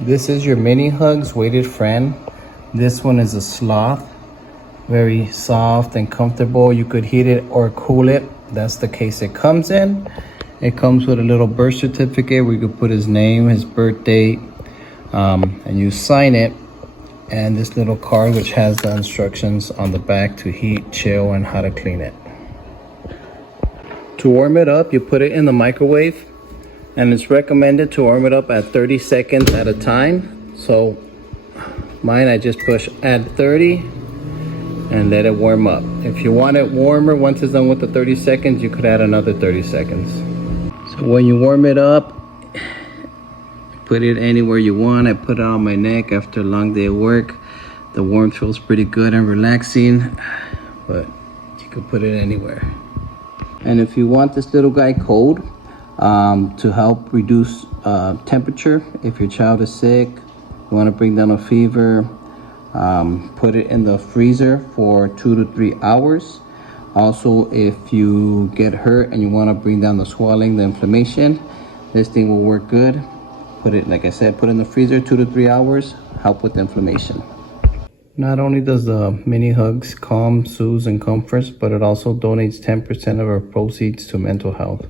This is your mini Hugz weighted friend. This one is a sloth, very soft and comfortable. You could heat it or cool it. That's the case it comes in. It comes with a little birth certificate where you could put his name, his birth date, and you sign it. And this little card which has the instructions on the back to heat, chill, and how to clean it. To warm it up, you put it in the microwave, and it's recommended to warm it up at 30 seconds at a time. So mine, I just push add 30 and let it warm up. If you want it warmer, once it's done with the 30 seconds, you could add another 30 seconds. So when you warm it up, put it anywhere you want. I put it on my neck after a long day of work. The warmth feels pretty good and relaxing, but you could put it anywhere. And if you want this little guy cold, to help reduce temperature, if your child is sick, you want to bring down a fever, put it in the freezer for 2 to 3 hours. Also, if you get hurt and you want to bring down the swelling, the inflammation, this thing will work good. Put it, like I said, put it in the freezer 2 to 3 hours, help with inflammation. Not only does the mini Hugz calm, soothe, and comforts, but it also donates 10% of our proceeds to mental health.